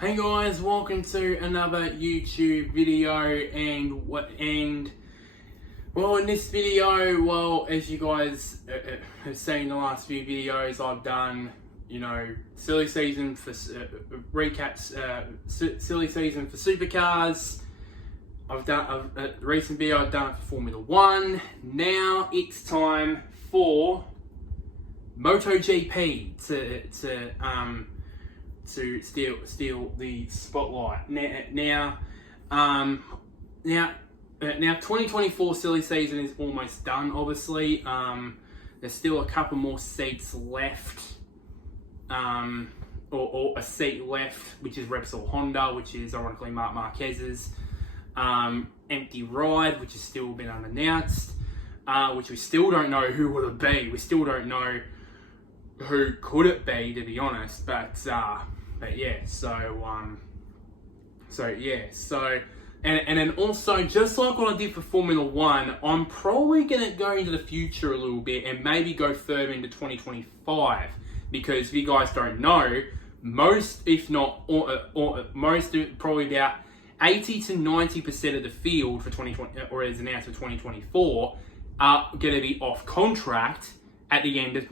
Hey guys, welcome to another YouTube video, and in this video, as you guys have seen in the last few videos, I've done, silly season for recaps, silly season for Supercars. I've done a recent video I've done for Formula 1. Now it's time for MotoGP to steal the spotlight. Now 2024 silly season is almost done. Obviously, there's still a couple more seats left, or a seat left, which is Repsol Honda, which is ironically Marc Marquez's empty ride, which has still been unannounced, which we still don't know who would it be. We still don't know who could it be, to be honest, but and then also, just like what I did for Formula 1, I'm probably going to go into the future a little bit and maybe go further into 2025, because if you guys don't know, most, if not most, probably about 80 to 90% of the field for 2020, or as announced for 2024, are going to be off contract at the end of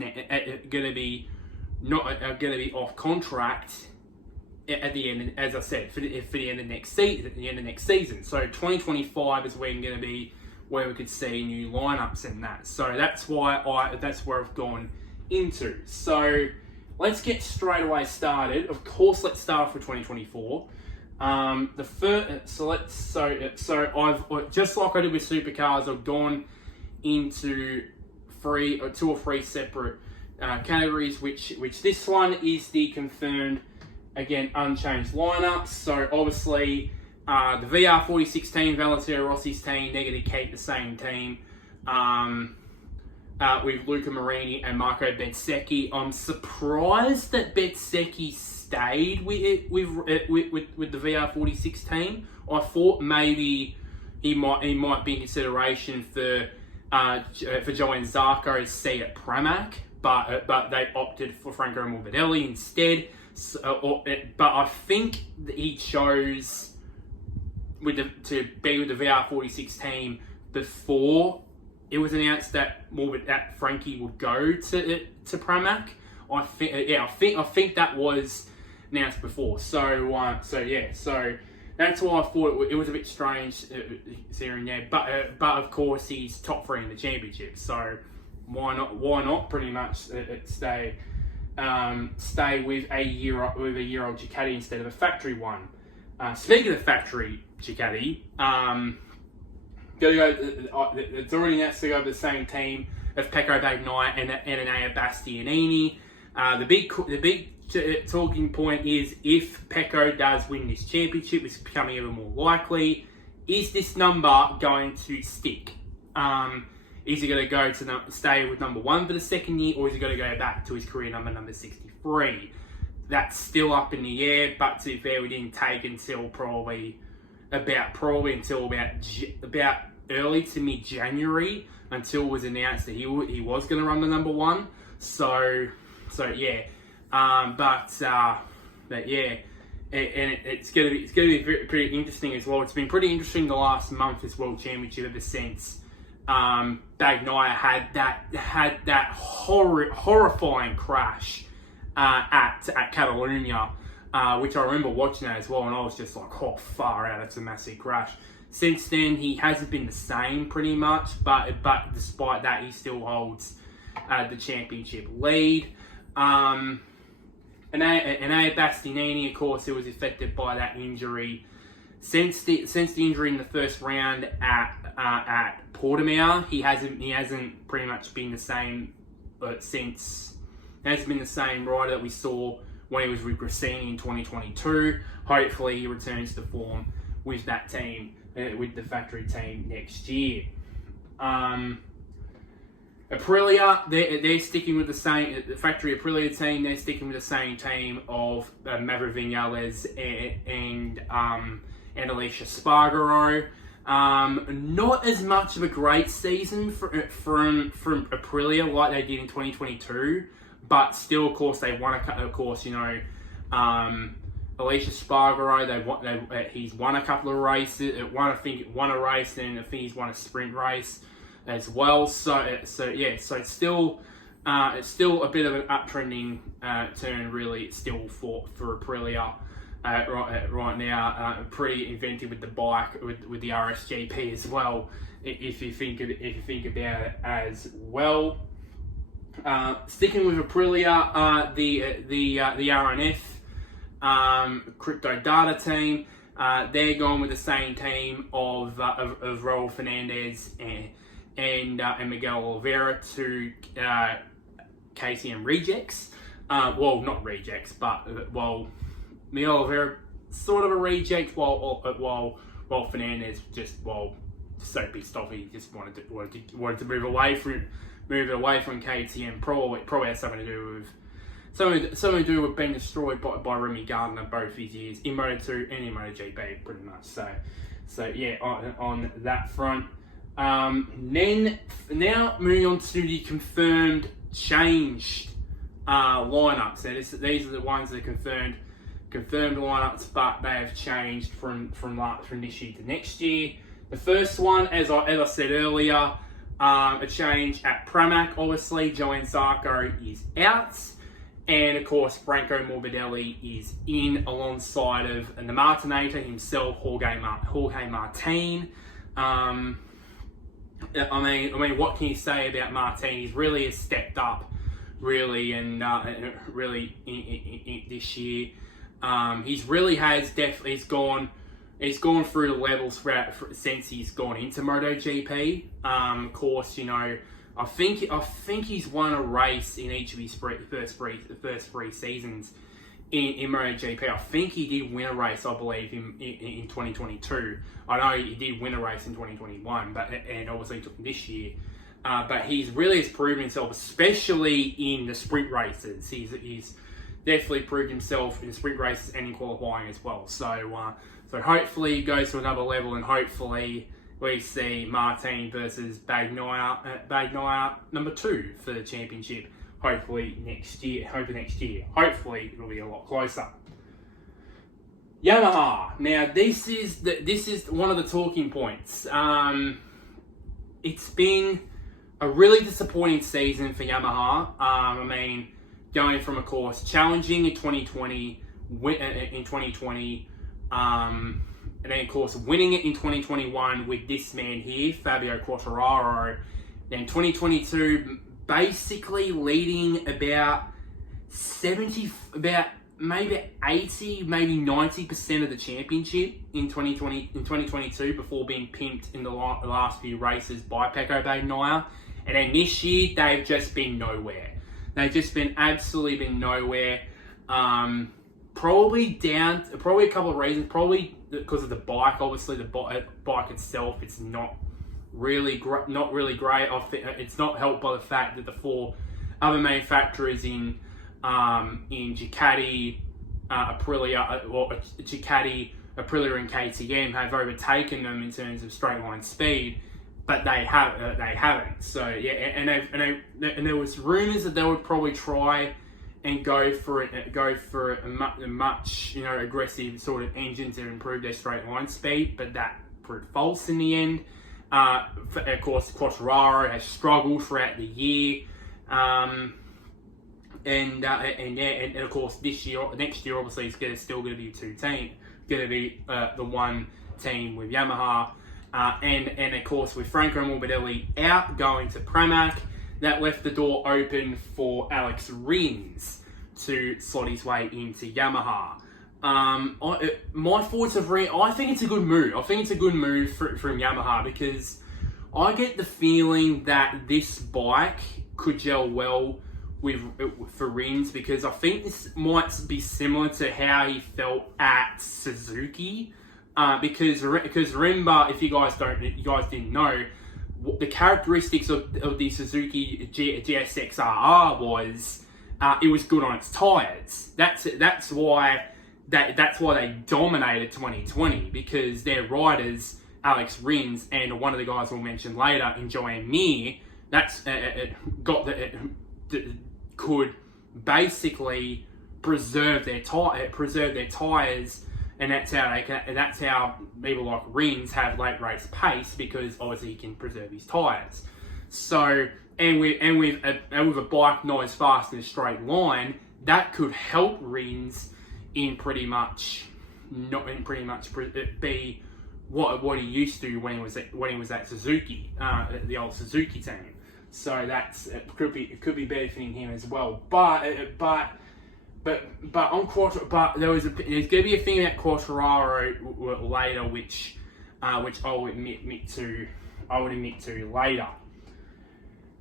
off contract at the end, as I said, for the end of next season. So 2025 is when going to be where we could see new lineups and that. So that's where I've gone into. So let's get straight away started. Of course, let's start for 2024. I've just like I did with Supercars, I've gone into two or three separate categories, which this one is the confirmed, again, unchanged lineups. So obviously, the VR46 team, Valentino Rossi's team, they're going to keep the same team with Luca Marini and Marco Bezzecchi. I'm surprised that Bezzecchi stayed with the VR46 team. I thought maybe he might be in consideration for Johann Zarco's seat at Pramac, but they opted for Franco Morbidelli instead. But I think that he chose to be with the VR46 team before it was announced that Frankie would go to Pramac. I think that was announced before. So that's why I thought it was a bit strange seeing there. But of course, he's top 3 in the championship, so why not pretty much stay with a year-old Ducati instead of a factory one. Speaking of factory Ducati, it's already announced to go with the same team of Pecco Bagnaia and Enea Bastianini. The big talking point is, if Pecco does win this championship, it's becoming ever more likely. Is this number going to stick? Is he going to stay with number 1 for the second year, or is he going to go back to his career number 63? That's still up in the air, but to be fair, we didn't take until probably about early to mid-January until it was announced that he was going to run the number 1. So yeah. It's going to be pretty interesting as well. It's been pretty interesting the last month, this World Championship, ever since Bagnaia had that horrifying crash at Catalunya, which I remember watching that as well, and I was just like, oh, far out, it's a massive crash. Since then, he hasn't been the same pretty much, but despite that, he still holds the championship lead. Enea Bastianini, of course, who was affected by that injury. Since the injury in the first round at Portimao, he hasn't pretty much been the same since. He hasn't been the same rider that we saw when he was with Gresini in 2022. Hopefully, he returns to form with that team, with the factory team next year. Aprilia, they're sticking with the same, the factory Aprilia team, they're sticking with the same team of Maverick Vinales and Alicia Spargaro. Not as much of a great season from Aprilia like they did in 2022, but still, of course, they won Alicia Spargaro, he's won a couple of races. Won a race, and I think he's won a sprint race as well. So it's still a bit of an uptrending turn, really, still for Aprilia right now. Pretty inventive with the bike, with the RSGP as well. If you think about it as well. Sticking with Aprilia, the RNF crypto data team, they're going with the same team of Raul Fernandez and Miguel Oliveira to KTM rejects. Well, not rejects, but Miguel Oliveira sort of a reject, while Fernandez just so pissed off he just wanted to move away from KTM. Probably has something to do with being destroyed by Remy Gardner both his years in Moto2 and in MotoGP, pretty much. So yeah, on that front. Then now moving on to the confirmed changed lineups. So these are the ones that are confirmed lineups, but they have changed from this year to next year. The first one, as I said earlier, a change at Pramac. Obviously, Johann Zarco is out, and of course Franco Morbidelli is in alongside of the Martinator himself, Jorge Martin. I mean, what can you say about Martin? He's really has stepped up, really, and really in this year. He's gone through the levels since he's gone into MotoGP. Of course, I think he's won a race in each of his first three seasons in MotoGP. I think he did win a race, I believe, in 2022. I know he did win a race in 2021, and obviously this year. But he's really has proven himself, especially in the sprint races. He's definitely proved himself in sprint races and in qualifying as well. So hopefully he goes to another level, and hopefully we see Martin versus Bagnaia number 2 for the championship. Hopefully next year. Hopefully it'll be a lot closer. Yamaha. Now this is one of the talking points. It's been a really disappointing season for Yamaha. I mean, going from, of course, challenging in 2020, and then, of course, winning it in 2021 with this man here, Fabio Quartararo. Then 2022, basically leading about maybe 80, maybe 90% of the championship in 2022 before being pimped in the last few races by Pecco Bagnaia. And then this year, they've just been nowhere. They've just absolutely been nowhere. Probably a couple of reasons. Probably because of the bike. Obviously, the bike itself, it's not really great. It's not helped by the fact that the 4 other manufacturers in Ducati, Aprilia, and KTM have overtaken them in terms of straight line speed. But they haven't. So yeah, and there was rumours that they would probably try and go for a much aggressive sort of engine to improve their straight line speed, but that proved false in the end. Of course, Quartararo has struggled throughout the year, and of course next year, obviously, it's still going to be the one team with Yamaha. And of course, with Franco Morbidelli out going to Pramac, that left the door open for Alex Rins to slot his way into Yamaha. My thoughts of Rins, I think it's a good move. I think it's a good move from Yamaha, because I get the feeling that this bike could gel well for Rins, because I think this might be similar to how he felt at Suzuki. Because remember, if you guys didn't know, the characteristics of the Suzuki GSX-RR was it was good on its tires. That's why they dominated 2020, because their riders, Alex Rins and one of the guys we'll mention later, in Joan Mir, could basically preserve their tires, and that's how people like Rins have late race pace, because obviously he can preserve his tires. So with a bike not as fast in a straight line, that could help Rins be what he used to when he was at Suzuki, the old Suzuki team. So it could be benefiting him as well. But there's going to be a thing about Quartararo later, which I'll admit to later.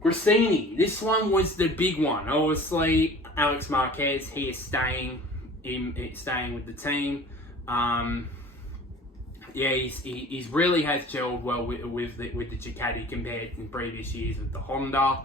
Gresini, this one was the big one. Obviously, Alex Marquez, he is staying with the team. He's really has gelled well with the Ducati compared to previous years with the Honda.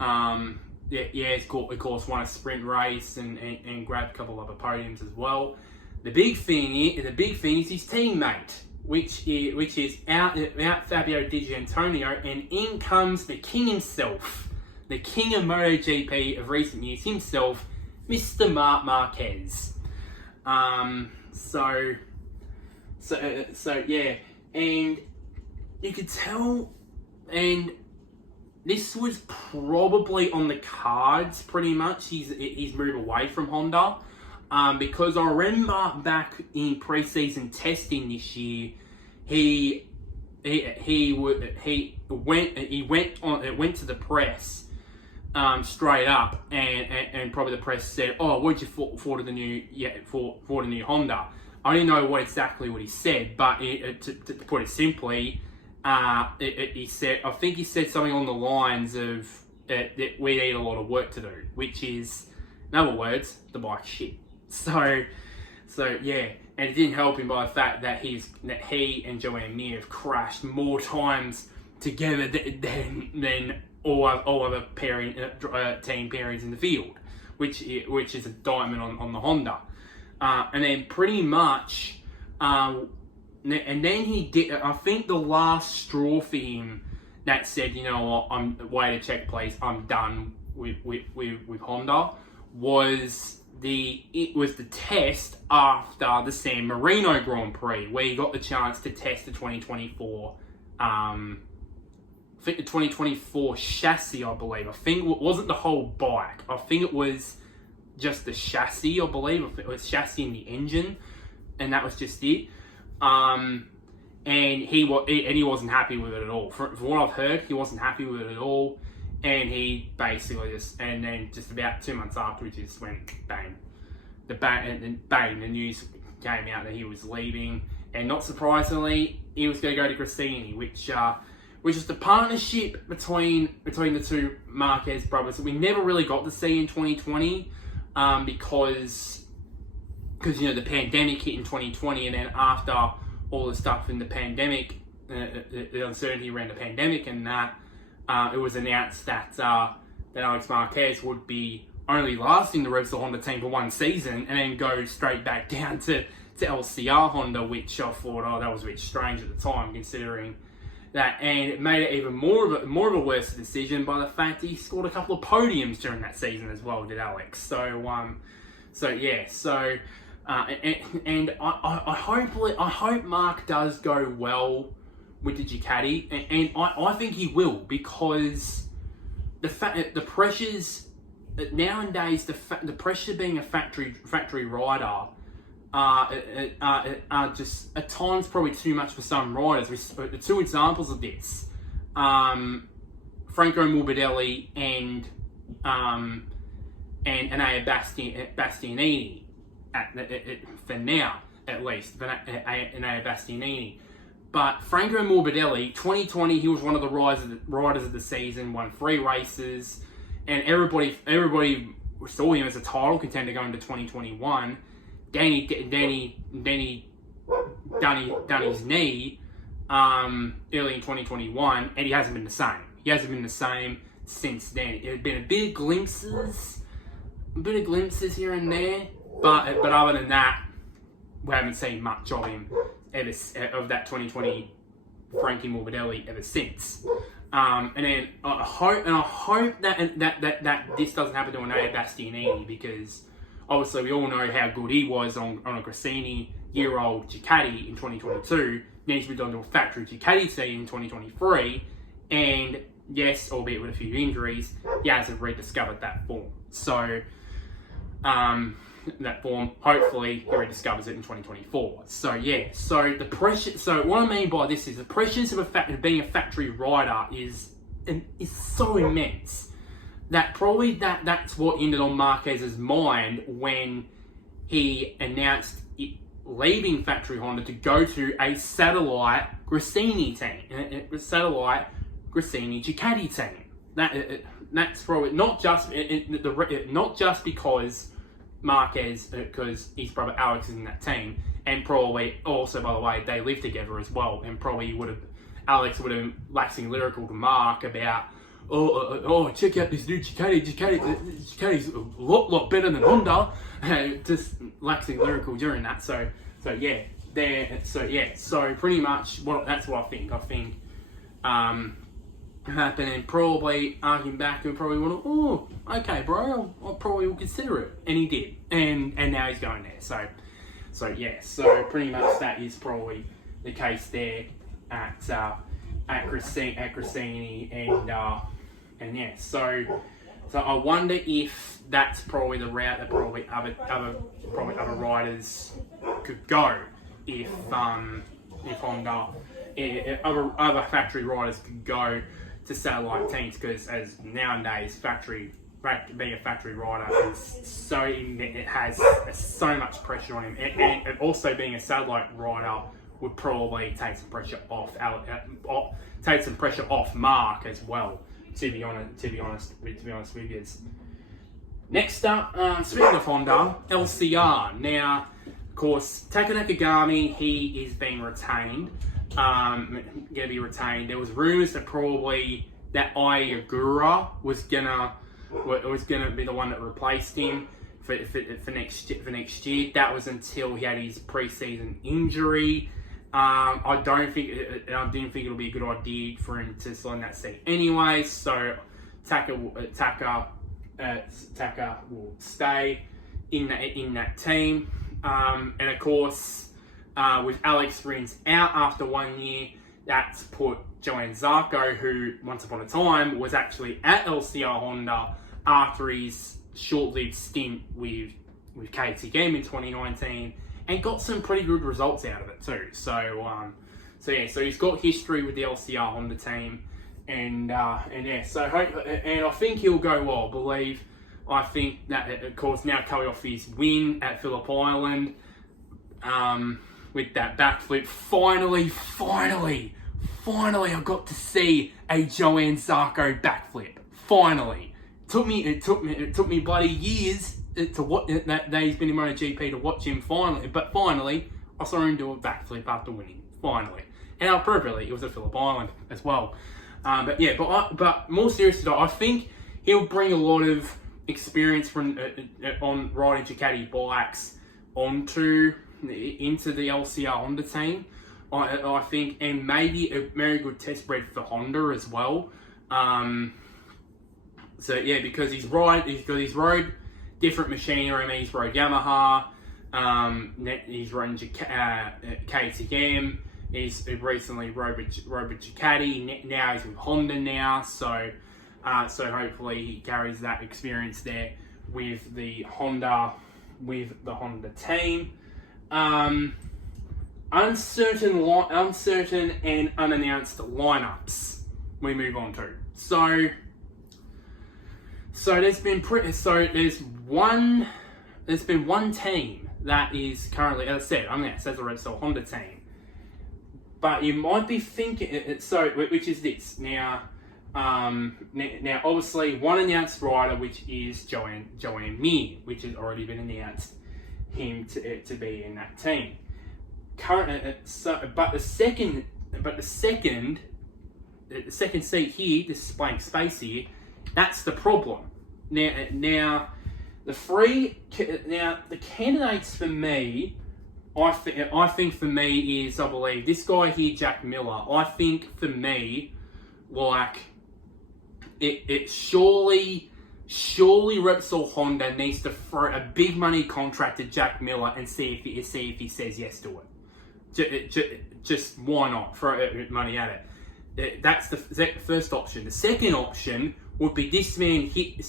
Of course, won a sprint race and grabbed a couple other podiums as well. The big thing is his teammate, which is out Fabio Di Antonio, and in comes the king himself, the king of MotoGP of recent years himself, Mr. Marc Marquez. So yeah, and you could tell, and this was probably on the cards pretty much. He's moved away from Honda, because I remember back in pre-season testing this year, he went to the press straight up, and probably the press said, "Oh, what did you for the new Honda?" I don't know exactly what he said, but to put it simply, he said, I think he said something on the lines of that we need a lot of work to do, which is, in other words, the bike's shit. So yeah, and it didn't help him by the fact that he and Joan Mir have crashed more times together than all other team pairings in the field, which is a diamond on the Honda. And then pretty much, and then he did, I think the last straw for him that said, you know what, I'm way to check place, I'm done with Honda, was the test after the San Marino Grand Prix, where he got the chance to test the 2024, I think the 2024 chassis, I believe. I think it wasn't the whole bike. I think it was just the chassis, I believe. It was chassis and the engine, and that was just it. And he wasn't happy with it at all. From what I've heard, he wasn't happy with it at all. And he basically and then just about 2 months afterwards, just went bang. The news came out that he was leaving, and not surprisingly, he was going to go to Gresini, which is the partnership between the two Marquez brothers that we never really got to see in 2020, because the pandemic hit in 2020, and then after all the stuff in the pandemic, the uncertainty around the pandemic and that, it was announced that Alex Marquez would be only lasting the Repsol Honda team for one season and then go straight back down to LCR Honda, which I thought, that was a bit strange at the time, considering that, and it made it even more of a worse decision by the fact he scored a couple of podiums during that season as well, did Alex. So I hope Mark does go well with the Ducati, and I think he will, because the fact the pressures nowadays, the pressure being a factory rider are just at times probably too much for some riders. The two examples of this, Franco Morbidelli and Enea Bastianini, for now at least, Enea Bastianini. But Franco Morbidelli, 2020, he was one of the riders of the season, won 3 races, and everybody saw him as a title contender going to 2021. Danny done his knee early in 2021, and he hasn't been the same. He hasn't been the same since then. There have been a bit of glimpses here and there, but other than that, we haven't seen much of him of that 2020 Frankie Morbidelli ever since. And then I hope that this doesn't happen to Enea Bastianini, because obviously we all know how good he was on a Gresini-year-old Ducati in 2022. Now he's moved on to a factory Ducati team in 2023, and yes, albeit with a few injuries, he hasn't rediscovered that form. So, that form, hopefully, he rediscovers it in 2024. So, yeah. So, the pressure. So, what I mean by this is the pressures of being a factory rider is so immense that probably that's what ended on Marquez's mind when he announced leaving factory Honda to go to a satellite Gresini team, a satellite Gresini Ducati team. That's probably not just because Marquez, because his brother Alex is in that team, and probably also, by the way, they live together as well, and probably Alex would have been waxing lyrical to Mark about, check out this new Ducati. Ducati's a lot better than Honda. Just waxing lyrical during that. So pretty much that's what I think. I think happened, and probably arguing back and probably want okay, bro, I probably will consider it, and he did, and now he's going there. So pretty much that is probably the case there at Gresini, and yeah, so I wonder if that's probably the route that probably other riders could go if Honda, other factory riders could go to satellite teams, because as nowadays being a factory rider is it has so much pressure on him, and also being a satellite rider would probably take some pressure off Mark as well. To be honest with you. Next up, speaking of Honda, LCR. Now, of course, Taka Nakagami, he is being retained. Going to be retained. There was rumours that probably that Ayagura was gonna be the one that replaced him for next year. That was until he had his pre-season injury. I didn't think it'll be a good idea for him to sign that seat anyway. So Taka will stay in that team, and of course, with Alex Rins out after 1 year, that's put Johann Zarco, who once upon a time was actually at LCR Honda after his short-lived stint with KTM in 2019, and got some pretty good results out of it too. So he's got history with the LCR Honda team, and I think he'll go well. I think that, of course, now coming off his win at Phillip Island, with that backflip, finally, I got to see a Johann Zarco backflip. Finally, it took me bloody years to what that he's been in MotoGP to watch him finally, I saw him do a backflip after winning. Finally, and appropriately, it was at Phillip Island as well. But more seriously, though, I think he'll bring a lot of experience from on riding Ducati bikes into the LCR Honda team. I think, and maybe a very good test bed for Honda as well. Because he's rode different machinery. I mean, he's rode Yamaha, he's rode KTM, he's recently rode with Ducati, now he's with Honda now, so hopefully he carries that experience there with the Honda team. Uncertain and unannounced lineups we move on to. So there's been one team that is currently, as I said, it's a Red Soul Honda team. But you might be thinking, which is this. Now obviously one announced rider, which is Joanne Mir, which has already been announced him to be in that team. But the second seat here, this blank space here, that's the problem. Now the candidates for me, I think for me is, I believe this guy here, Jack Miller. I think for me, like it surely surely Repsol Honda needs to throw a big money contract to Jack Miller and see if he says yes to it. Just why not throw money at it? That's the first option. The second option would be this man here,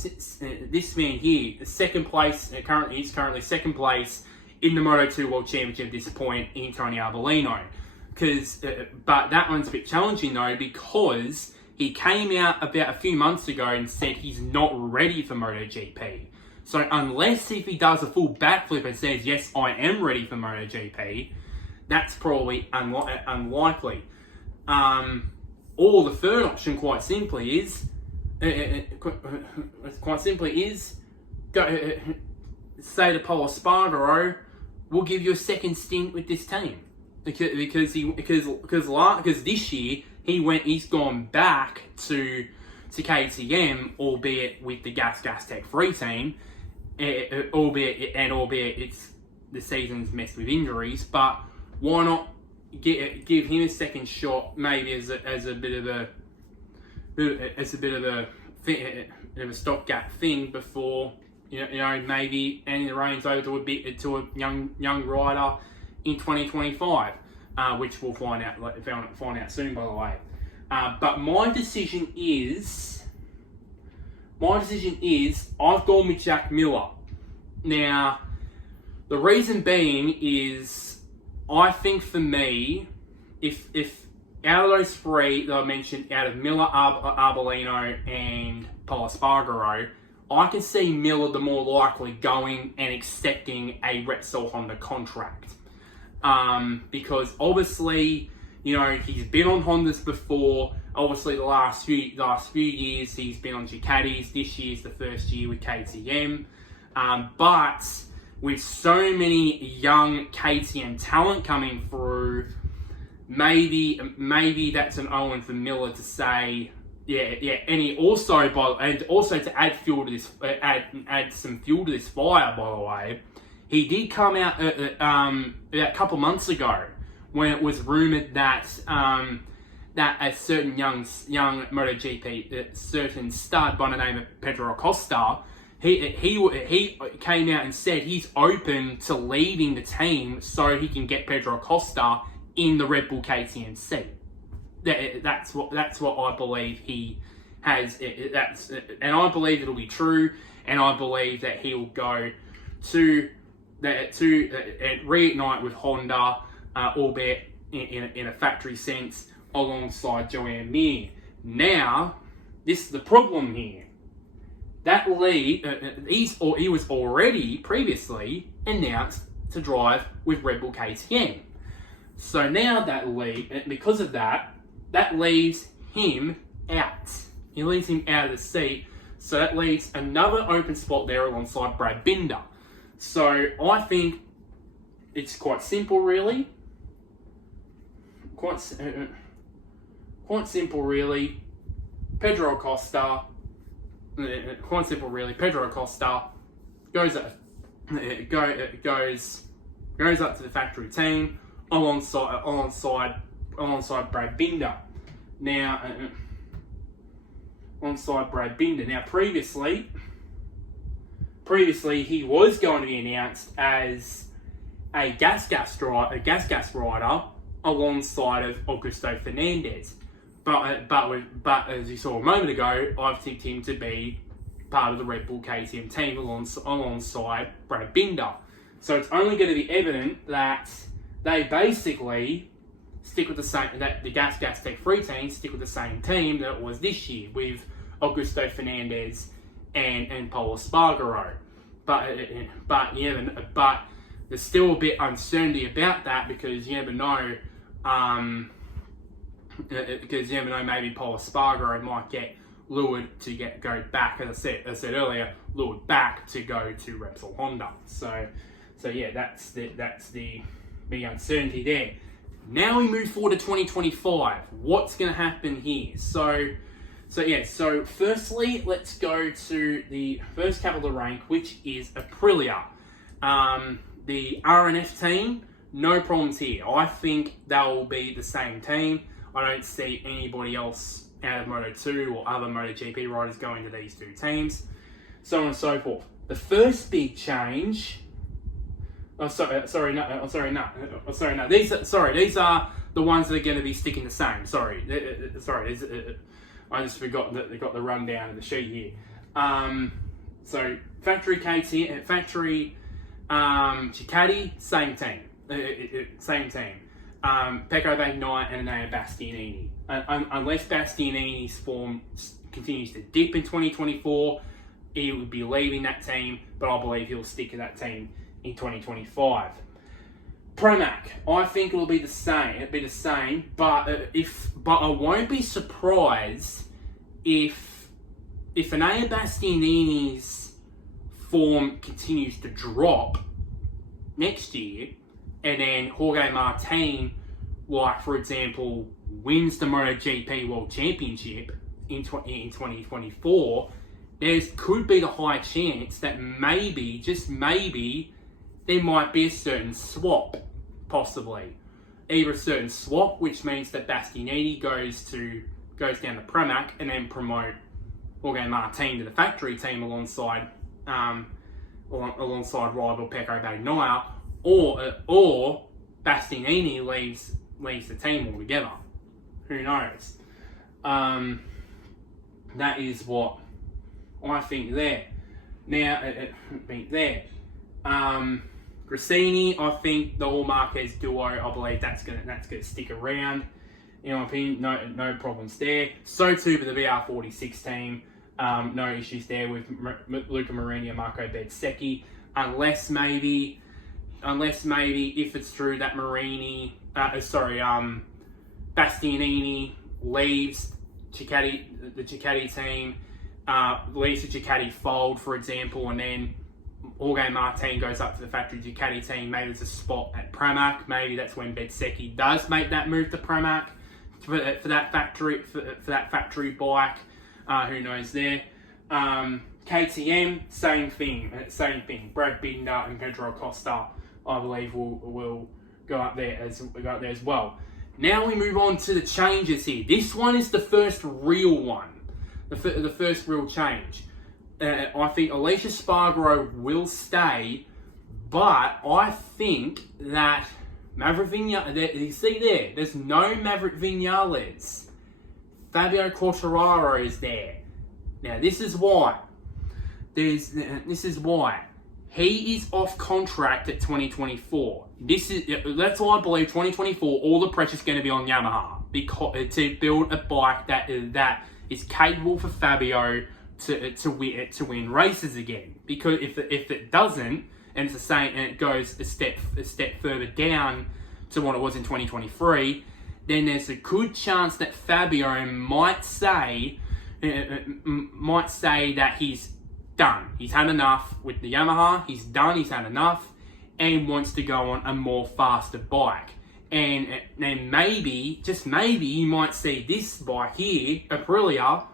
second place. He's currently second place in the Moto2 World Championship at this point, Antonio Arbolino. But that one's a bit challenging though, because he came out about a few months ago and said he's not ready for MotoGP. So unless if he does a full backflip and says, yes, I am ready for MotoGP, that's probably unlikely. Or the third option, quite simply, is go say to Pol Espargaro, we'll give you a second stint with this team because this year he's gone back to KTM, albeit with the Gas Tech Free team, albeit it's the season's messed with injuries, but why not give him a second shot, maybe as a bit of a stopgap thing before maybe handing the reins over to a young rider in 2025, which we'll find out soon, by the way. But my decision is I've gone with Jack Miller. Now, the reason being is, I think for me, if out of those three that I mentioned, out of Miller, Arbolino, and Pol Espargaro, I can see Miller the more likely going and accepting a Repsol Honda contract. Because obviously, he's been on Hondas before. Obviously, the last few years he's been on Ducatis. This year's the first year with KTM. But with so many young KTM talent coming through, maybe that's an omen for Miller to say, yeah, and he also to add fuel to this, add some fuel to this fire. By the way, he did come out a couple months ago when it was rumored that that a certain young MotoGP, certain stud by the name of Pedro Acosta, he came out and said he's open to leaving the team so he can get Pedro Acosta in the Red Bull KTM seat. That's what I believe he has. And I believe it'll be true. And I believe that he'll go to reignite with Honda, albeit in a factory sense, alongside Joan Mir. Now, this is the problem here. That lead, he was already previously announced to drive with Red Bull KTM. So now that lead, because of that, that leaves him out. He leaves him out of the seat. So that leaves another open spot there alongside Brad Binder. So I think it's quite simple, really. Quite simple, really. Pedro Acosta. Quite simple, really. Pedro Acosta goes up to the factory team alongside Brad Binder. Now, previously he was going to be announced as a gas rider alongside of Augusto Fernandez. But as you saw a moment ago, I've tipped him to be part of the Red Bull KTM team alongside Brad Binder. So it's only going to be evident that they basically stick with the same, that the Gas Tech Free team stick with the same team that it was this year with Augusto Fernandez and Pol Espargaro. But there's still a bit uncertainty about that because you never know. Maybe Pol Espargaro might get lured to go back, as I said earlier, lured back to go to Repsol Honda. So yeah, that's the big uncertainty there. Now we move forward to 2025. What's going to happen here? So firstly, let's go to the first capital rank, which is Aprilia. The RNF team, no problems here. I think they'll be the same team. I don't see anybody else out of Moto2 or other MotoGP riders going to these two teams. so on and so forth. The first big change. No. These are the ones that are going to be sticking the same. I just forgot that they got the rundown of the sheet here. So factory Ducati, same team. Pecco Bagnaia and Enea Bastianini. Unless Bastianini's form continues to dip in 2024, he would be leaving that team, but I believe he'll stick in that team in 2025. Pramac, I think it'll be the same. But I won't be surprised if Enea Bastianini's form continues to drop next year, and then Jorge Martin, like for example, wins the MotoGP World Championship in 2024. There could be the high chance that maybe, just maybe, there might be a certain swap, possibly. Either a certain swap, which means that Bastianini goes down to Pramac and then promote Jorge Martin to the factory team alongside rival Pecco Bagnaia, or Bastianini leaves the team altogether. Who knows? That is what I think there. Now, Grassini, I think the All Marquez duo, I believe that's gonna stick around. In my opinion, no problems there. So too with the VR46 team. No issues there with Luca Marini and Marco Bezzecchi, unless maybe if it's true that Bastianini leaves the Ducati team, leaves the Ducati fold, for example, and then Jorge Martin goes up to the factory Ducati team. Maybe there's a spot at Pramac. Maybe that's when Bezzecchi does make that move to Pramac for that factory bike. Who knows there? KTM, same thing. Brad Binder and Pedro Acosta, I believe, will go up there as well. Now we move on to the changes here. This one is the first real one, the first real change. I think Alicia Spargaro will stay, but I think that Maverick Vinales, you see there's no Maverick Vinales. Fabio Quartararo is there. Now this is why. He is off contract at 2024. That's why I believe 2024. All the pressure's going to be on Yamaha to build a bike that is capable for Fabio to win races again. Because if it doesn't, and it's the same, and it goes a step further down to what it was in 2023, then there's a good chance that Fabio might say that he's done. He's had enough with the Yamaha. He's had enough, and wants to go on a more faster bike. And then maybe, just maybe, you might see this bike here, Aprilia,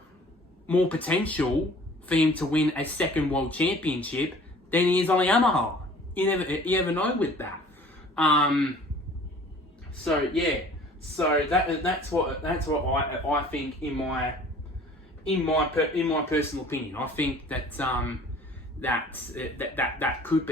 more potential for him to win a second world championship than he is on a Yamaha. You never know with that. So that's what I think in my personal opinion. I think that could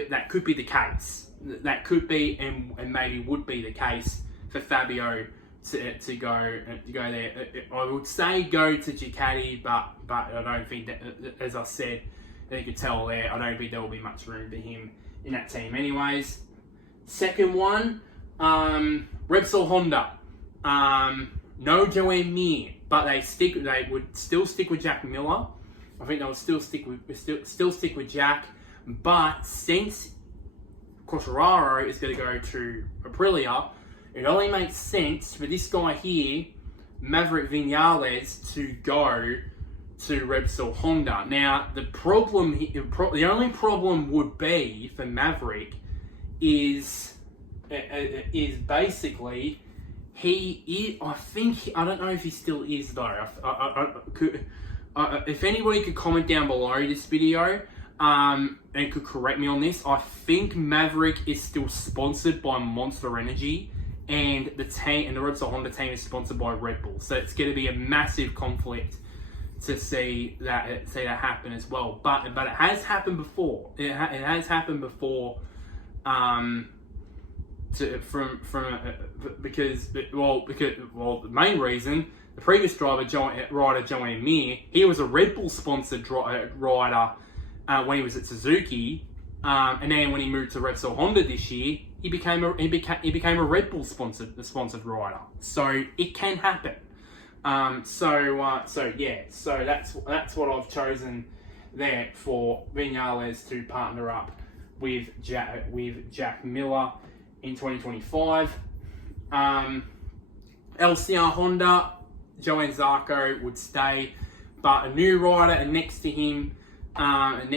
be the case. That could be and maybe would be the case for Fabio to go there. I would say go to Ducati, but I don't think that, as I said, you could tell there, I don't think there will be much room for him in that team anyways. Second one, Repsol Honda. No Joanne Mir, but they would still stick with Jack Miller. I think they would still stick with Jack. But since Quartararo is going to go to Aprilia, it only makes sense for this guy here, Maverick Vinales, to go to Repsol Honda. Now, the only problem would be for Maverick is basically I don't know if he still is though. If anybody could comment down below this video and could correct me on this, I think Maverick is still sponsored by Monster Energy, and the Repsol Honda team is sponsored by Red Bull. So it's going to be a massive conflict to see that happen as well. But it has happened before. It has happened before. Because the main reason, the previous rider Joan Mir, he was a Red Bull sponsored rider when he was at Suzuki, and then when he moved to Repsol Honda this year, he became a Red Bull sponsored rider. So it can happen. So that's what I've chosen there for Vinales to partner up with Jack Miller in 2025. LCR Honda, Johann Zarco would stay, but a new rider next to him at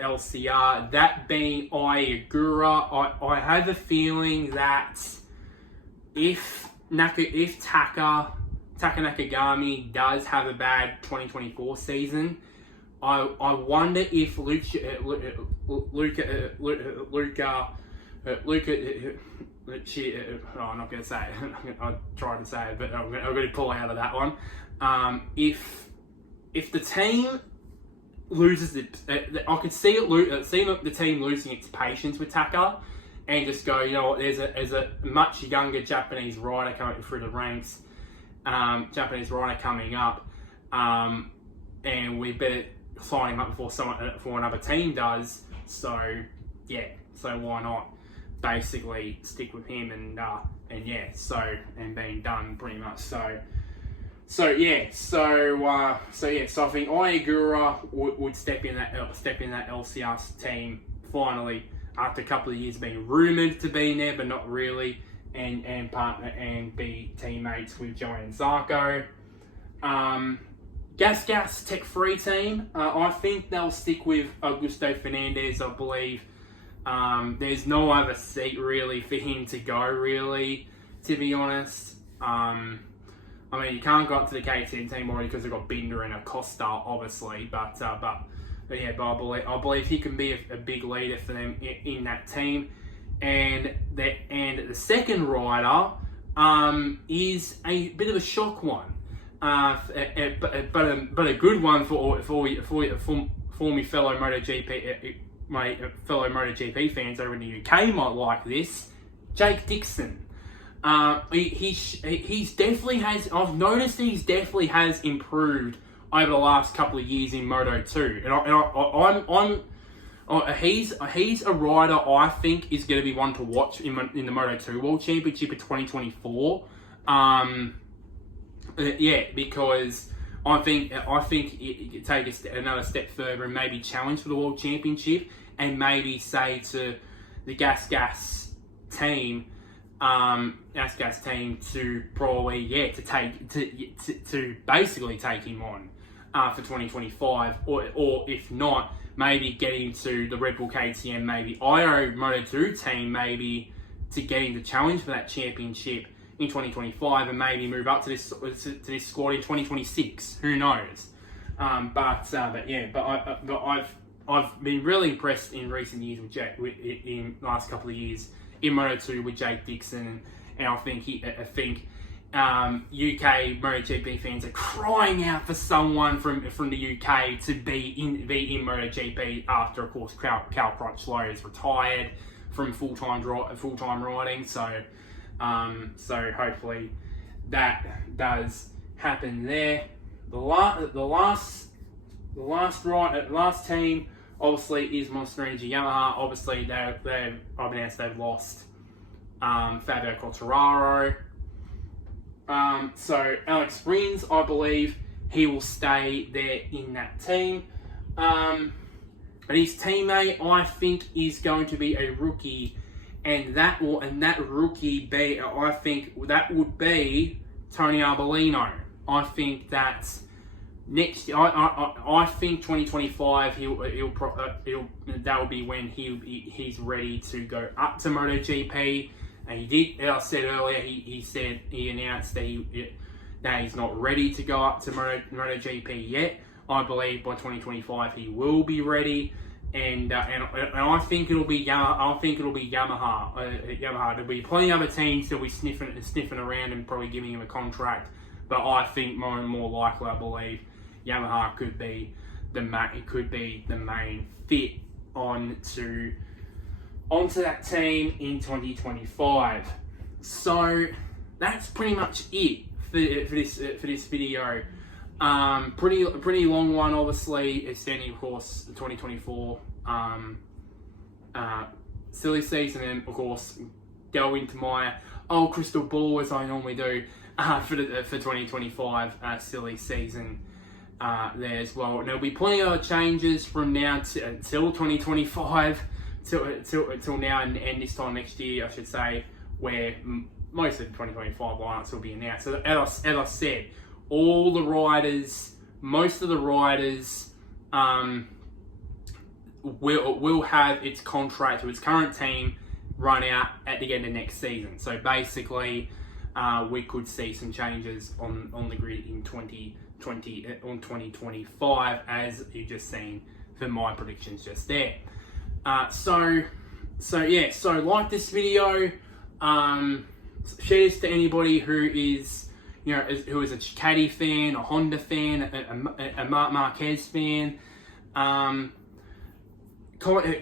LCR, that being Ayagura. I have a feeling that if Taka Nakagami does have a bad 2024 season, I wonder if Luca I'm not going to say it. I tried to say it, but I'm going to pull out of that one. If the team loses it, I could see the team losing its patience with Taka and just go, you know what, there's a much younger Japanese rider coming through the ranks, coming up, and we better sign him up before another team does. So why not basically stick with him and being done pretty much. So I think Ayagura would step in that LCR team finally after a couple of years being rumoured to be in there, but not really, and partner and be teammates with Johann Zarco. Gas Tech Free team. I think they'll stick with Augusto Fernandez. I believe there's no other seat really for him to go. Really, to be honest. I mean, you can't go up to the KTM team already because they've got Binder and Acosta, obviously. But I believe he can be a big leader for them in that team. And the second rider is a bit of a shock one. But a good one for me fellow MotoGP fans over in the UK might like this. Jake Dixon. He's definitely has. I've noticed he's definitely has improved over the last couple of years in Moto2, and he's a rider I think is going to be one to watch in the Moto2 World Championship in 2024. Because I think it could take another step further and maybe challenge for the World Championship, and maybe say to the Gas team to probably to basically take him on for 2025, or if not, maybe get him to the Red Bull KTM, maybe IO Moto2 team, maybe to get him to challenge for that championship in 2025, and maybe move up to this squad in 2026. Who knows? I've been really impressed in recent years in the last couple of years in Moto2 with Jake Dixon, and I think UK MotoGP fans are crying out for someone from the UK to be in MotoGP after, of course, Cal Crutchlow is retired from full-time riding. So hopefully that does happen there. The last team obviously is Monster Energy Yamaha. Obviously I've announced they've lost Fabio Quartararo. So Alex Rins, I believe he will stay there in that team. And his teammate, I think, is going to be a rookie, and that rookie would be Tony Arbolino. I think that's next. I think 2025 that will be when he's ready to go up to MotoGP. And he did, as I said earlier, he announced that he's not ready to go up to MotoGP yet. I believe by 2025 he will be ready, and I think it'll be Yamaha. Yamaha. There'll be plenty of other teams that'll be sniffing around and probably giving him a contract. But I think more and more likely, I believe Yamaha could be the main fit onto that team in 2025. So that's pretty much it for this video. Pretty long one, obviously, extending, of course, the 2024 silly season, and of course go into my old crystal ball as I normally do for 2025 silly season there as well. And there'll be plenty of changes from now until 2025, till now and this time next year, I should say, where most of the 2025 lineups will be announced. So as I said, most of the riders will have its contract to its current team run out at the end of next season. So basically, we could see some changes on the grid in 2025, as you just seen for my predictions just there. So like this video, share this to anybody who is who is a Ducati fan, a Honda fan, a Marc Marquez fan. Comment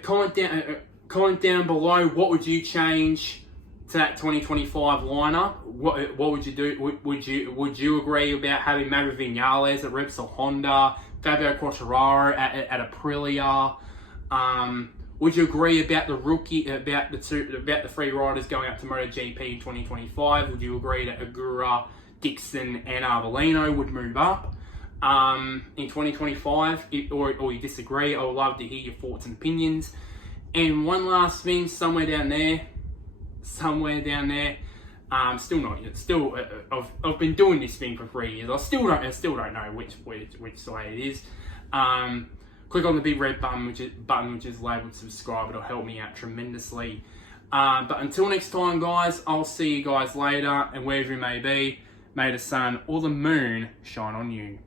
down below, what would you change to that 2025 lineup? What would you do? Would you agree about having Maverick Vinales at Repsol Honda, Fabio Quartararo at Aprilia? Would you agree about the three riders going up to MotoGP in 2025? Would you agree that Agura, Dixon, and Arbolino would move up in 2025, or you disagree? I would love to hear your thoughts and opinions. And one last thing, somewhere down there, I've been doing this thing for 3 years. I still don't know which way it is. Click on the big red button, which is labeled subscribe. It'll help me out tremendously. But until next time, guys, I'll see you guys later, and wherever you may be, may the sun or the moon shine on you.